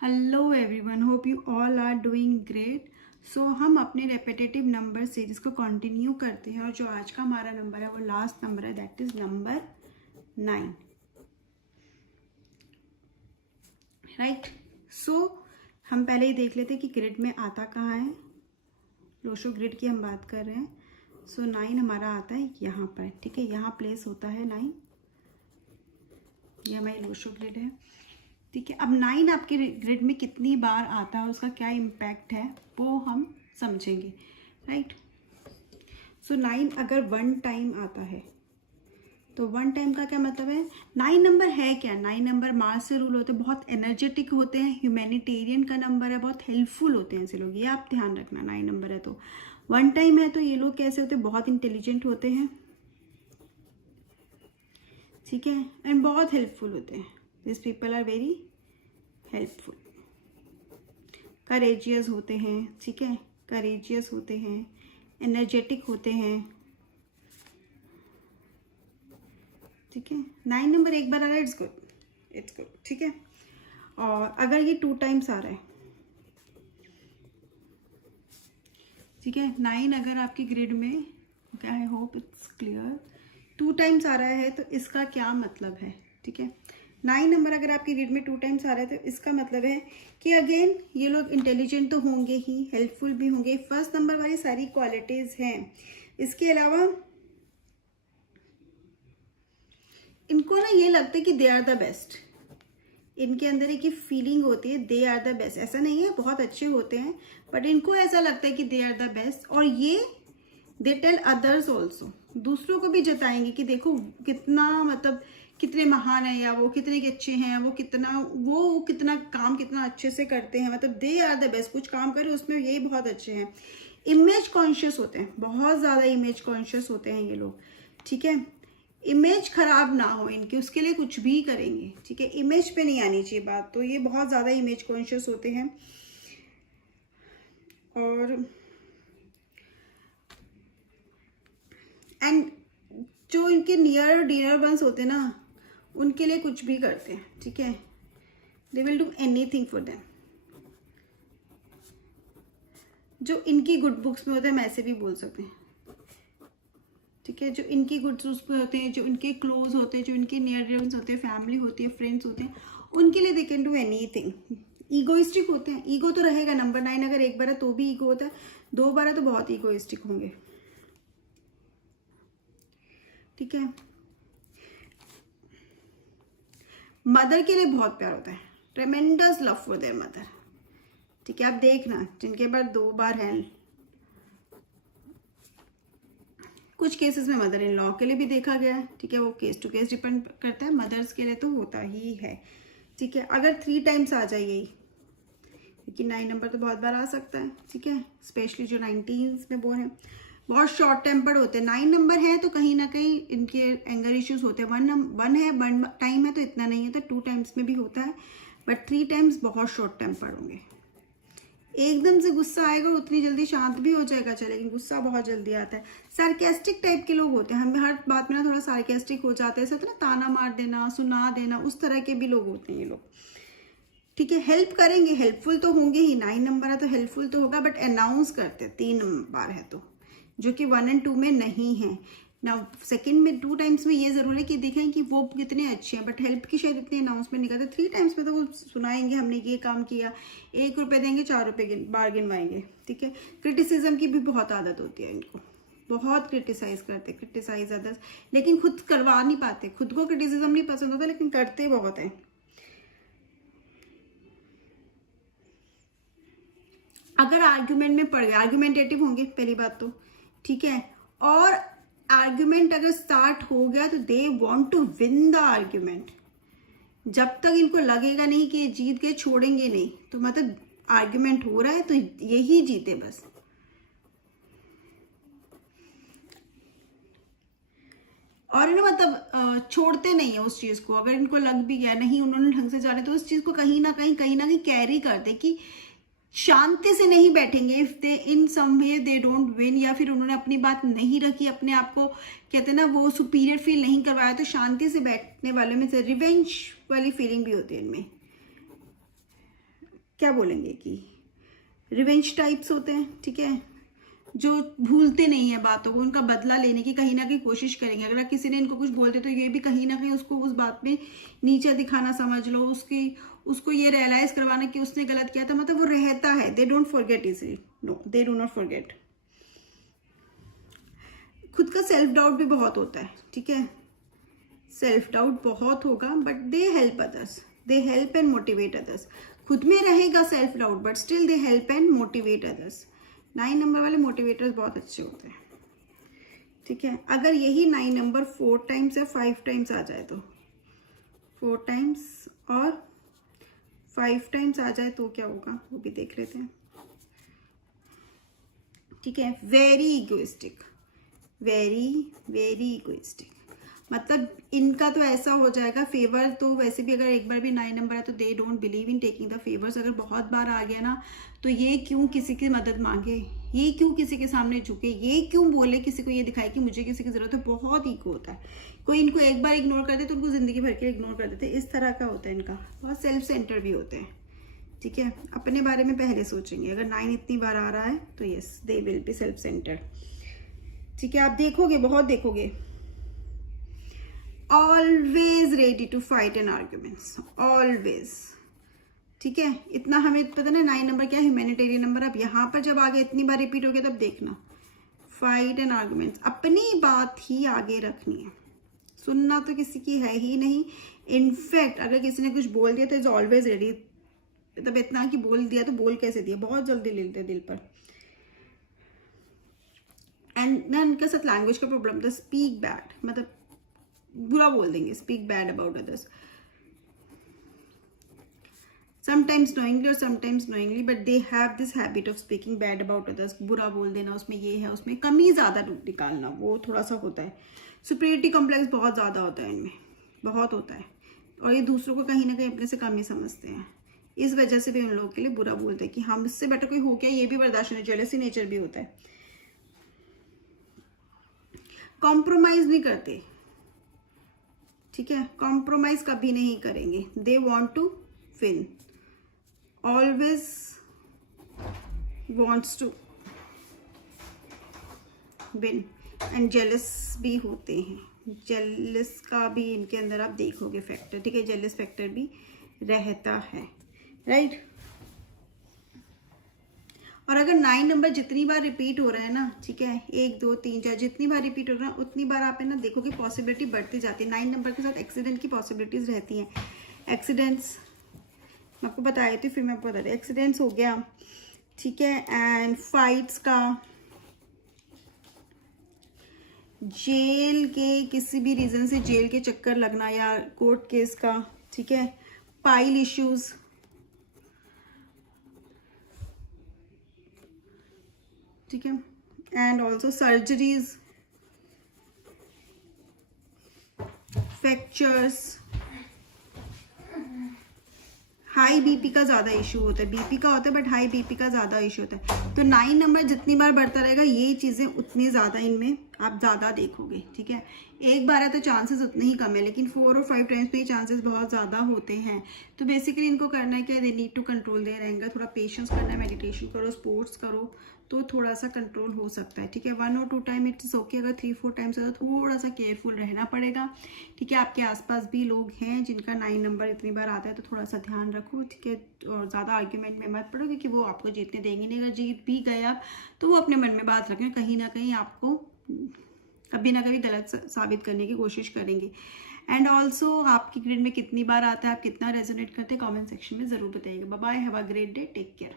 Hello everyone, hope you all are doing great. So हम अपने repetitive number series को continue करते हैं और जो आज का हमारा नंबर है वो लास्ट नंबर है, दैट इज नंबर 9। राइट। सो हम पहले ही देख लेते हैं कि ग्रिड में आता कहाँ है। लोशो ग्रिड की हम बात कर रहे हैं। सो 9 हमारा आता है यहाँ पर। ठीक है, यहाँ प्लेस होता है 9। ये हमारी लोशो ग्रिड है। ठीक है, अब 9 आपके ग्रिड में कितनी बार आता है, उसका क्या इम्पैक्ट है वो हम समझेंगे। राइट। सो 9 अगर 1 टाइम आता है तो 1 टाइम का क्या मतलब है। 9 नंबर है क्या, 9 नंबर मार्स से रूल होते हैं, बहुत एनर्जेटिक होते हैं, ह्यूमैनिटेरियन का नंबर है, बहुत हेल्पफुल होते हैं ऐसे लोग। ये आप ध्यान रखना, 9 नंबर है तो 1 टाइम है तो ये लोग कैसे होते हैं, बहुत इंटेलिजेंट होते हैं। ठीक है, एंड बहुत हेल्पफुल होते हैं। This people are very helpful. Courageous होते हैं। ठीक है, करेजियस होते हैं, एनर्जेटिक होते हैं। ठीक है, 9 नंबर एक बार आ रहा है, इट्स गुड, इट्स गुड। ठीक है, और अगर ये 2 टाइम्स आ रहा है, ठीक है, 9 अगर आपकी ग्रिड में, क्या है, होप इट्स क्लियर, 2 टाइम्स आ रहा है तो इसका क्या मतलब है। ठीक है, 9 नंबर अगर आपकी ग्रिड में 2 टाइम्स आ रहा है तो इसका मतलब है कि अगेन ये लोग इंटेलिजेंट तो होंगे ही, हेल्पफुल भी होंगे, फर्स्ट नंबर वाली सारी क्वालिटीज हैं। इसके अलावा इनको ना ये लगता है कि दे आर द बेस्ट। इनके अंदर एक फीलिंग होती है, दे आर द बेस्ट। ऐसा नहीं है, बहुत अच्छे होते हैं, बट इनको ऐसा लगता है कि दे आर द बेस्ट। और ये दे टेल अदर्स ऑल्सो, दूसरों को भी जताएंगे कि देखो कितना, मतलब कितने महान है, या वो कितने अच्छे हैं, वो कितना काम कितना अच्छे से करते हैं, मतलब दे आर द बेस्ट। कुछ काम करे उसमें यही बहुत अच्छे हैं। इमेज कॉन्शियस होते हैं, बहुत ज़्यादा इमेज कॉन्शियस होते हैं ये लोग। ठीक है, इमेज खराब ना हो इनकी, उसके लिए कुछ भी करेंगे। ठीक है, इमेज पे नहीं आनी चाहिए बात, तो ये बहुत ज़्यादा इमेज कॉन्शियस होते हैं। और एंड जो इनके नियर डियर वंस होते हैं ना, उनके लिए कुछ भी करते हैं। ठीक है, they will do anything for them. जो इनकी गुड बुक्स में होते हैं, हम ऐसे भी बोल सकते हैं। ठीक है, जो इनकी गुड बुक्स में होते हैं, जो इनके क्लोज होते हैं, जो इनके नियर डियर वंस होते हैं, फैमिली होती है, फ्रेंड्स होते हैं, उनके लिए they can do anything. Egoistic होते हैं, ईगो तो रहेगा। नंबर 9 अगर एक बार है तो भी ईगो होता है, 2 बार है तो बहुत ईगोइस्टिक होंगे। ठीक है, मदर के लिए बहुत प्यार होता है, ट्रेमेंडस लव फॉर देयर मदर। ठीक है, आप देखना जिनके पास 2 बार है, कुछ केसेस में मदर इन लॉ के लिए भी देखा गया है। ठीक है, वो केस टू केस डिपेंड करता है, मदर्स के लिए तो होता ही है। ठीक है, अगर 3 टाइम्स आ जाए यही, क्योंकि 9 नंबर तो बहुत बार आ सकता है। ठीक है, स्पेशली जो 19 में बोर्न है, बहुत शॉर्ट टेम्पर्ड होते हैं। 9 नंबर है तो कहीं ना कहीं इनके एंगर इश्यूज होते हैं। 1 टाइम है तो इतना नहीं है, तो 2 टाइम्स में भी होता है, बट 3 टाइम्स बहुत शॉर्ट टेम्पर्ड होंगे। एकदम से गुस्सा आएगा उतनी जल्दी शांत भी हो जाएगा, चले, लेकिन गुस्सा बहुत जल्दी आता है। सार्केस्टिक टाइप के लोग होते हैं, हमें हर बात में ना थोड़ा सार्केस्टिक हो जाते हैं, ऐसा ना ताना मार देना, सुना देना, उस तरह के भी लोग होते हैं ये लोग। ठीक है, हेल्प करेंगे, हेल्पफुल तो होंगे ही। 9 नंबर है तो हेल्पफुल तो होगा, बट अनाउंस करते हैं 3 बार है तो, जो कि 1 और 2 में नहीं है ना। सेकंड में 2 टाइम्स में ये जरूर है कि देखें कि वो कितने अच्छे हैं, बट हेल्प की शायद इतनी अनाउंसमेंट नहीं करते। 3 टाइम्स में तो वो सुनाएंगे, हमने ये काम किया, 1 रुपये देंगे, 4 रुपये बार गिनवाएंगे। ठीक है, क्रिटिसिज्म की भी बहुत आदत होती है इनको, बहुत क्रिटिसाइज करते, क्रिटिसाइज अदर्स, लेकिन खुद करवा नहीं पाते। खुद को क्रिटिसिज्म नहीं पसंद होता, लेकिन करते बहुत है। अगर आर्ग्यूमेंट में पड़ गए, आर्ग्यूमेंटेटिव होंगे पहली बात तो। ठीक है, और आर्ग्यूमेंट अगर स्टार्ट हो गया तो they want to win the argument. जब तक इनको लगेगा नहीं कि ये जीत गए, छोड़ेंगे नहीं। तो मतलब आर्ग्यूमेंट हो रहा है तो यही जीते बस। और ना मतलब छोड़ते नहीं है उस चीज को। अगर इनको लग भी गया नहीं, उन्होंने ढंग से जाने, तो उस चीज को कहीं ना कहीं कैरी करते, कि शांति से नहीं बैठेंगे। If they in some way they don't win, या फिर उन्होंने अपनी बात नहीं रखी, अपने आप को कहते हैं ना वो सुपीरियर फील नहीं करवाया, तो शांति से बैठने वाले में से रिवेंज वाली फीलिंग भी होती है इनमें। क्या बोलेंगे कि रिवेंज टाइप्स होते हैं, ठीक है, जो भूलते नहीं है बातों को, उनका बदला लेने की कहीं ना कहीं कोशिश करेंगे। अगर किसी ने इनको कुछ बोलते तो ये भी कहीं ना कहीं उसको उस बात में नीचा दिखाना समझ लो, उसको ये रियलाइज करवाना कि उसने गलत किया था, मतलब वो रहता है। They don't forget easily, no they do not forget. खुद का सेल्फ डाउट भी बहुत होता है, ठीक है, सेल्फ डाउट बहुत होगा, but they help others, they help and motivate others. खुद में रहेगा self doubt, but still they help and motivate others. 9 number वाले मोटिवेटर्स बहुत अच्छे होते हैं, ठीक है। अगर यही 9 नंबर 4 टाइम्स या 5 टाइम्स आ जाए, तो 4 टाइम्स और 5 टाइम्स आ जाए तो क्या होगा वो भी देख लेते हैं, ठीक है। Very egoistic, very very egoistic, मतलब इनका तो ऐसा हो जाएगा। फेवर तो वैसे भी अगर एक बार भी 9 नंबर है तो they don't believe in taking the favours. अगर बहुत बार आ गया ना तो ये क्यों किसी की मदद मांगे, ये क्यों किसी के सामने झुके, ये क्यों बोले किसी को, ये दिखाए कि मुझे किसी की जरूरत है। बहुत ईगो होता है। कोई इनको एक बार इग्नोर कर दे तो उनको जिंदगी भर के इग्नोर कर देते, इस तरह का होता है इनका। बहुत सेल्फ सेंटर भी होते हैं, ठीक है। अपने बारे में पहले सोचेंगे। अगर 9 इतनी बार आ रहा है तो yes they will be self centered, ठीक है। आप देखोगे, बहुत देखोगे। Always ready to fight an arguments, always, ठीक है। इतना हमें पता ना 9 नंबर क्या ह्यूमैनिटेरियन नंबर। अब यहाँ पर जब आगे इतनी बार रिपीट हो गया तब देखना, फाइट एंड आर्ग्यूमेंट्स, अपनी बात ही आगे रखनी है, सुनना तो किसी की है ही नहीं। इनफैक्ट अगर किसी ने कुछ बोल दिया तो इज ऑलवेज रेडी, मतलब इतना कि बोल दिया तो बोल कैसे दिया, बहुत जल्दी ले लेते दिल पर। एंड ना इनके साथ लैंग्वेज का प्रॉब्लम था, स्पीक बैड, मतलब बुरा बोल देंगे, speak bad about others, sometimes knowingly और sometimes knowingly, but they have this habit of speaking bad about others. बुरा बोल देना, उसमें ये है, उसमें कमी ज्यादा निकालना, वो थोड़ा सा होता है। सुपीरियरिटी कॉम्प्लेक्स बहुत ज्यादा होता है इनमें, बहुत होता है, और ये दूसरों को कहीं ना कहीं अपने से कम ही समझते हैं। इस वजह से भी उन लोगों के लिए बुरा बोलते हैं कि हम इससे बेटर कोई हो क्या, ये भी बर्दाश्त नहीं। जेलसी नेचर भी होता है। कॉम्प्रोमाइज नहीं करते, ठीक है, कॉम्प्रोमाइज कभी नहीं करेंगे। They want to win, always wants to win, and jealous भी होते हैं। जेलस का भी इनके अंदर आप देखोगे फैक्टर, ठीक है, जेलस फैक्टर भी रहता है, राइट। और अगर 9 नंबर जितनी बार रिपीट हो रहा है ना, ठीक है, 1 2 3 4 जितनी बार रिपीट हो रहा है उतनी बार आप है ना देखोगे पॉसिबिलिटी बढ़ती जाती है। 9 नंबर के साथ एक्सीडेंट की पॉसिबिलिटीज रहती हैं। एक्सीडेंट्स मैं आपको बताई थी, फिर मैं आपको बता रही, एक्सीडेंट्स हो गया, ठीक है, एंड फाइट्स का, जेल के किसी भी रीजन से जेल के चक्कर लगना या कोर्ट केस का, ठीक है, पाइल इश्यूज, ठीक है, and also surgeries, fractures, high BP का ज्यादा इशू होता है। बीपी का होता है बट हाई बीपी का ज्यादा इशू होता है। तो 9 नंबर जितनी बार बढ़ता रहेगा ये चीजें उतनी ज्यादा इनमें आप ज्यादा देखोगे, ठीक है। एक बार है तो चांसेस उतने ही कम है, लेकिन 4 और 5 टाइम्स पे चांसेस बहुत ज्यादा होते हैं। तो बेसिकली इनको करना है क्या, दे नीड टू कंट्रोल दे रहेंगे, थोड़ा पेशेंस करना है, मेडिटेशन करो, स्पोर्ट्स करो, तो थोड़ा सा कंट्रोल हो सकता है, ठीक है। 1 और 2 टाइम इट्स ओके, अगर 3 4 टाइम्स तो थोड़ा सा केयरफुल रहना पड़ेगा, ठीक है। आपके आसपास भी लोग हैं जिनका 9 नंबर इतनी बार आता है, तो थोड़ा सा ध्यान रखो, ठीक है। और ज़्यादा आर्ग्यूमेंट में मत पड़ो, क्योंकि वो आपको जीतने देंगे नहीं। अगर जीत भी गया तो वो अपने मन में बात रखें, कहीं ना कहीं आपको कभी ना कभी गलत साबित करने की कोशिश करेंगे। एंड ऑल्सो आपकी ग्रिड में कितनी बार आता है, आप कितना रेजोनेट करते हैं, कमेंट सेक्शन में ज़रूर बताइएगा। Bye bye, have a great day, take care.